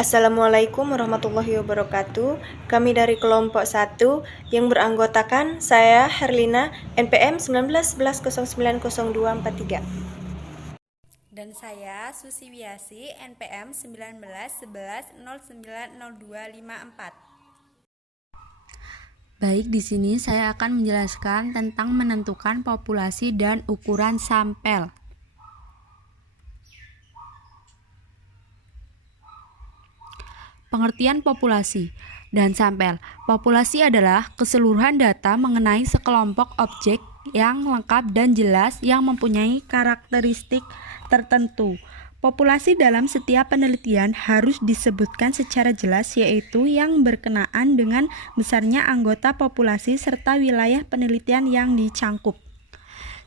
Assalamualaikum warahmatullahi wabarakatuh. Kami dari kelompok 1 yang beranggotakan saya Herlina NPM 1911090243. Dan saya Susi Wiasi NPM 191110900254. Baik, di sini saya akan menjelaskan tentang menentukan populasi dan ukuran sampel. Pengertian populasi dan sampel. Populasi adalah keseluruhan data mengenai sekelompok objek yang lengkap dan jelas yang mempunyai karakteristik tertentu. Populasi dalam setiap penelitian harus disebutkan secara jelas, yaitu yang berkenaan dengan besarnya anggota populasi serta wilayah penelitian yang dicangkup.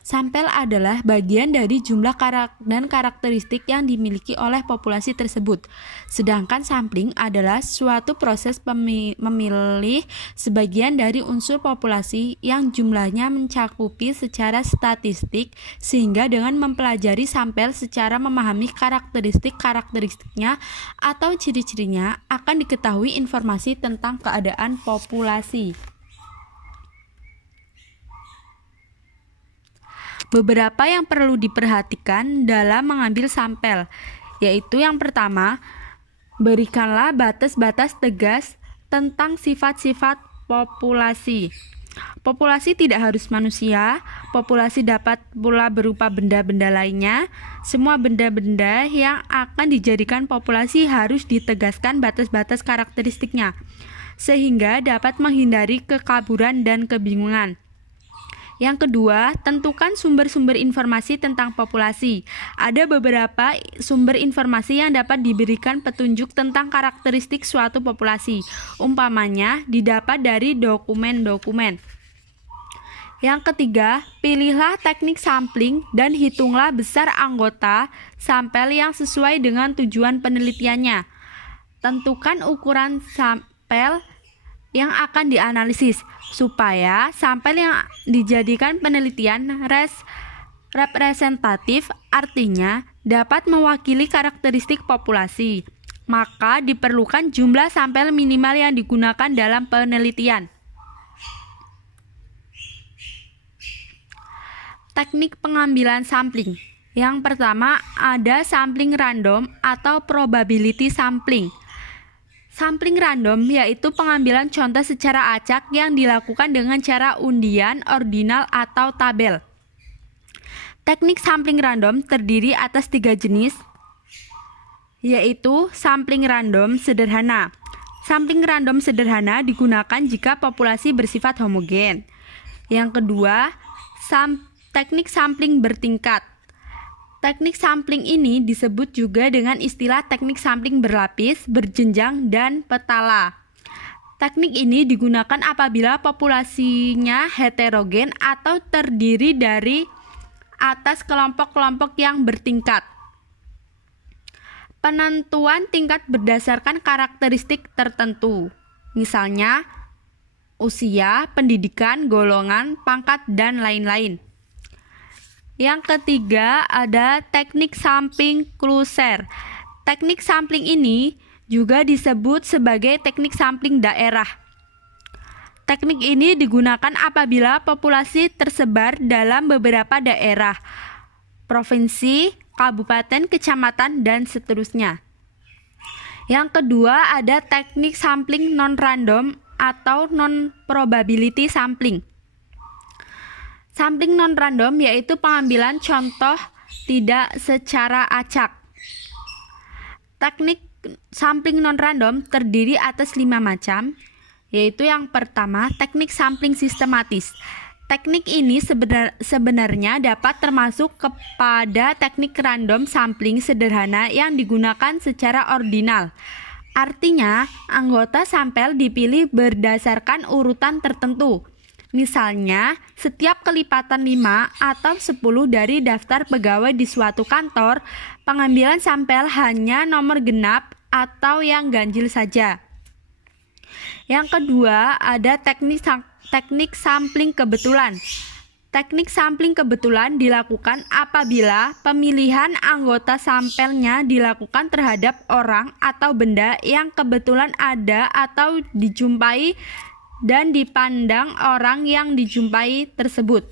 Sampel adalah bagian dari jumlah dan karakteristik yang dimiliki oleh populasi tersebut. Sedangkan sampling adalah suatu proses memilih sebagian dari unsur populasi yang jumlahnya mencakupi secara statistik, sehingga dengan mempelajari sampel secara memahami karakteristiknya atau ciri-cirinya akan diketahui informasi tentang keadaan populasi. Beberapa yang perlu diperhatikan dalam mengambil sampel, yaitu yang pertama, berikanlah batas-batas tegas tentang sifat-sifat populasi. Populasi tidak harus manusia, populasi dapat pula berupa benda-benda lainnya. Semua benda-benda yang akan dijadikan populasi harus ditegaskan batas-batas karakteristiknya, sehingga dapat menghindari kekaburan dan kebingungan. Yang kedua, tentukan sumber-sumber informasi tentang populasi. Ada beberapa sumber informasi yang dapat diberikan petunjuk tentang karakteristik suatu populasi. Umpamanya, didapat dari dokumen-dokumen. Yang ketiga, pilihlah teknik sampling dan hitunglah besar anggota sampel yang sesuai dengan tujuan penelitiannya. Tentukan ukuran sampel yang akan dianalisis, supaya sampel yang dijadikan penelitian representatif, artinya dapat mewakili karakteristik populasi. Maka diperlukan jumlah sampel minimal yang digunakan dalam penelitian. Teknik pengambilan sampling. Yang pertama ada sampling random atau probability sampling. Sampling random yaitu pengambilan contoh secara acak yang dilakukan dengan cara undian, ordinal, atau tabel. Teknik sampling random terdiri atas 3 jenis, yaitu sampling random sederhana. Sampling random sederhana digunakan jika populasi bersifat homogen. Yang kedua, teknik sampling bertingkat. Teknik sampling ini disebut juga dengan istilah teknik sampling berlapis, berjenjang, dan petala. Teknik ini digunakan apabila populasinya heterogen atau terdiri dari atas kelompok-kelompok yang bertingkat. Penentuan tingkat berdasarkan karakteristik tertentu, misalnya usia, pendidikan, golongan, pangkat, dan lain-lain. Yang ketiga ada teknik sampling Closer. Teknik sampling ini juga disebut sebagai teknik sampling daerah. Teknik ini digunakan apabila populasi tersebar dalam beberapa daerah, provinsi, kabupaten, kecamatan, dan seterusnya. Yang kedua ada teknik sampling non-random atau non-probability sampling. Sampling non-random yaitu pengambilan contoh tidak secara acak. Teknik sampling non-random terdiri atas 5 macam, yaitu yang pertama teknik sampling sistematis. Teknik ini sebenarnya dapat termasuk kepada teknik random sampling sederhana yang digunakan secara ordinal. Artinya, anggota sampel dipilih berdasarkan urutan tertentu. Misalnya, setiap kelipatan 5 atau 10 dari daftar pegawai di suatu kantor, pengambilan sampel hanya nomor genap atau yang ganjil saja. Yang kedua, ada teknik sampling kebetulan. Teknik sampling kebetulan dilakukan apabila pemilihan anggota sampelnya dilakukan terhadap orang atau benda yang kebetulan ada atau dijumpai dan dipandang orang yang dijumpai tersebut.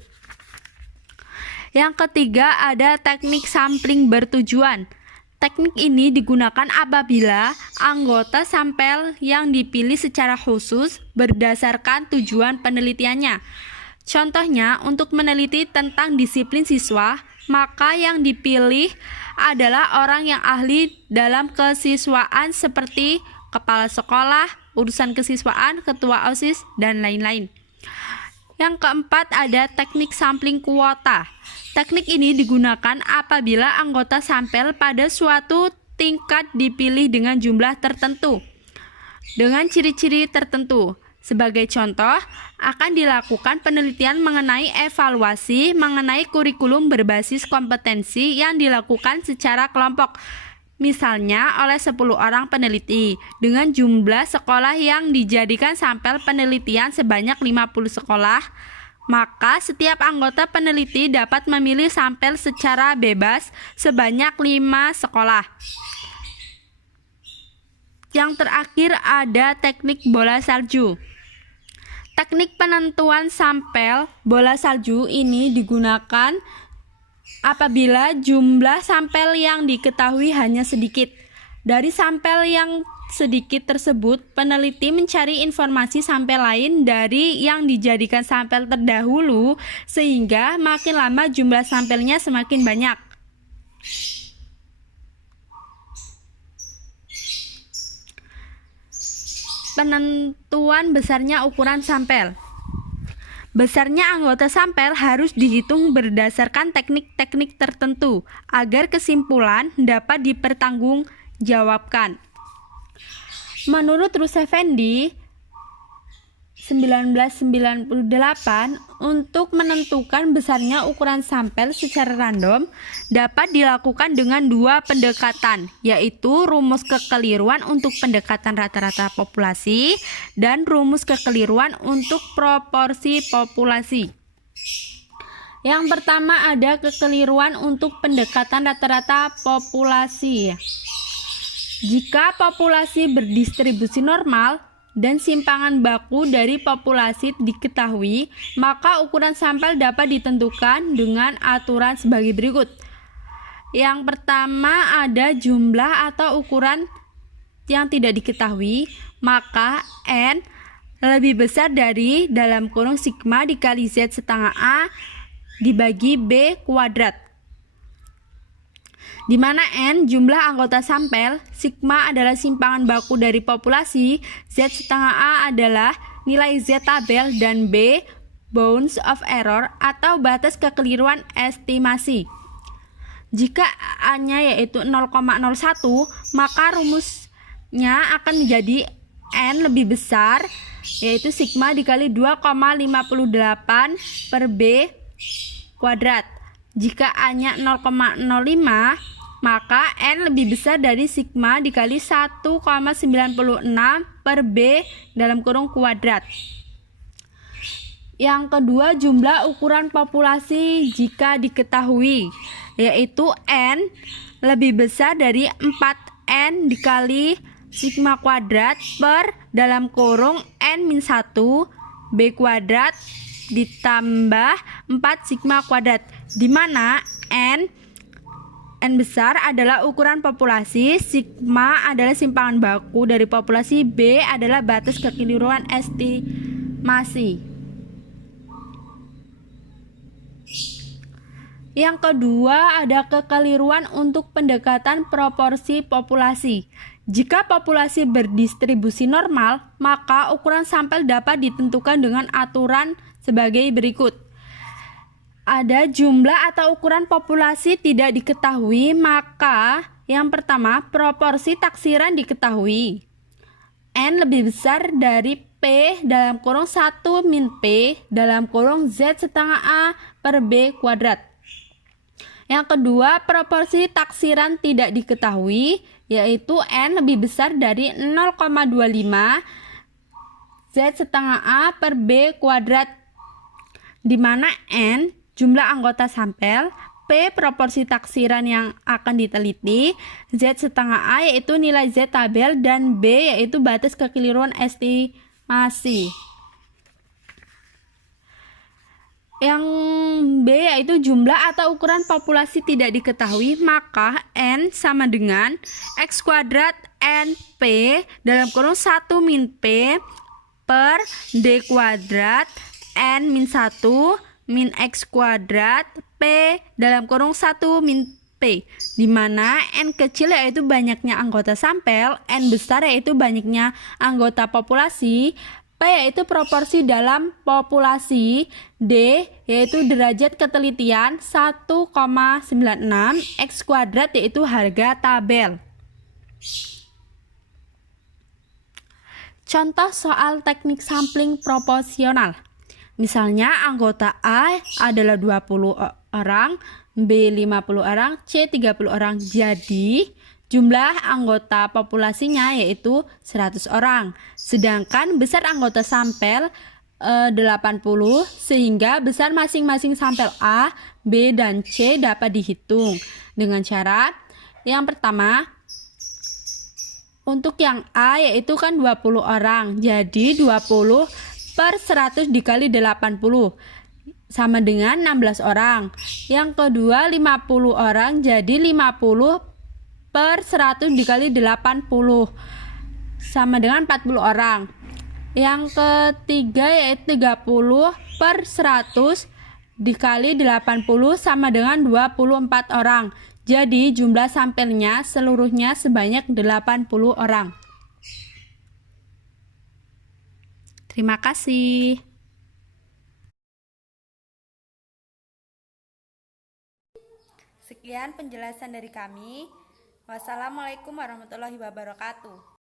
Yang ketiga ada teknik sampling bertujuan. Teknik ini digunakan apabila anggota sampel yang dipilih secara khusus berdasarkan tujuan penelitiannya. Contohnya, untuk meneliti tentang disiplin siswa, maka yang dipilih adalah orang yang ahli dalam kesiswaan seperti kepala sekolah, urusan kesiswaan, ketua OSIS, dan lain-lain. Yang keempat ada teknik sampling kuota. Teknik ini digunakan apabila anggota sampel pada suatu tingkat dipilih dengan jumlah tertentu, dengan ciri-ciri tertentu. Sebagai contoh, akan dilakukan penelitian mengenai evaluasi mengenai kurikulum berbasis kompetensi yang dilakukan secara kelompok. Misalnya oleh 10 orang peneliti dengan jumlah sekolah yang dijadikan sampel penelitian sebanyak 50 sekolah, maka setiap anggota peneliti dapat memilih sampel secara bebas sebanyak 5 sekolah. Yang terakhir ada teknik bola salju. Teknik penentuan sampel bola salju ini digunakan apabila jumlah sampel yang diketahui hanya sedikit. Dari sampel yang sedikit tersebut, peneliti mencari informasi sampel lain dari yang dijadikan sampel terdahulu, sehingga makin lama jumlah sampelnya semakin banyak. Penentuan besarnya ukuran sampel. Besarnya anggota sampel harus dihitung berdasarkan teknik-teknik tertentu agar kesimpulan dapat dipertanggungjawabkan. Menurut Rus Effendi 1998, untuk menentukan besarnya ukuran sampel secara random dapat dilakukan dengan dua pendekatan, yaitu rumus kekeliruan untuk pendekatan rata-rata populasi dan rumus kekeliruan untuk proporsi populasi. Yang pertama ada kekeliruan untuk pendekatan rata-rata populasi. Jika populasi berdistribusi normal dan simpangan baku dari populasi diketahui, maka ukuran sampel dapat ditentukan dengan aturan sebagai berikut. Yang pertama ada jumlah atau ukuran yang tidak diketahui, maka N lebih besar dari dalam kurung sigma dikali Z setengah A dibagi B kuadrat, di mana N jumlah anggota sampel, sigma adalah simpangan baku dari populasi, Z setengah A adalah nilai Z tabel, dan B bounds of error atau batas kekeliruan estimasi. Jika A-nya yaitu 0,01, maka rumusnya akan menjadi N lebih besar, yaitu sigma dikali 2,58 per B kuadrat. Jika A-nya 0,05, maka N lebih besar dari sigma dikali 1,96 per B dalam kurung kuadrat. Yang kedua, jumlah ukuran populasi jika diketahui, yaitu N lebih besar dari 4N dikali sigma kuadrat per dalam kurung N-1 B kuadrat ditambah 4 sigma kuadrat, di mana N besar adalah ukuran populasi, sigma adalah simpangan baku dari populasi, B adalah batas kekeliruan estimasi. Yang kedua ada kekeliruan untuk pendekatan proporsi populasi. Jika populasi berdistribusi normal, maka ukuran sampel dapat ditentukan dengan aturan sebagai berikut. Ada jumlah atau ukuran populasi tidak diketahui, maka yang pertama proporsi taksiran diketahui. N lebih besar dari P dalam kurung 1 min P dalam kurung Z setengah A per B kuadrat. Yang kedua, proporsi taksiran tidak diketahui, yaitu N lebih besar dari 0,25 Z setengah A per B kuadrat. di mana N jumlah anggota sampel, P proporsi taksiran yang akan diteliti, Z setengah A yaitu nilai Z tabel, dan B yaitu batas kekeliruan estimasi. Yang B yaitu jumlah atau ukuran populasi tidak diketahui, maka N sama dengan X kuadrat NP dalam kurung 1 min P per D kuadrat N min 1 min X kuadrat P dalam kurung 1 min P, di mana N kecil yaitu banyaknya anggota sampel, N besar yaitu banyaknya anggota populasi, P yaitu proporsi dalam populasi, D yaitu derajat ketelitian 1,96, X kuadrat yaitu harga tabel. Contoh soal teknik sampling proporsional. Misalnya anggota A adalah 20 orang, B 50 orang, C 30 orang. Jadi jumlah anggota populasinya yaitu 100 orang. Sedangkan besar anggota sampel 80, sehingga besar masing-masing sampel A, B, dan C dapat dihitung dengan cara yang pertama. Untuk yang A yaitu kan 20 orang. Jadi 20 per 100 dikali 80 sama dengan 16 orang. Yang kedua 50 orang, jadi 50 per 100 dikali 80 sama dengan 40 orang. Yang ketiga yaitu 30 per 100 dikali 80 sama dengan 24 orang. Jadi jumlah sampelnya seluruhnya sebanyak 80 orang. Terima kasih. Sekian penjelasan dari kami. Wassalamualaikum warahmatullahi wabarakatuh.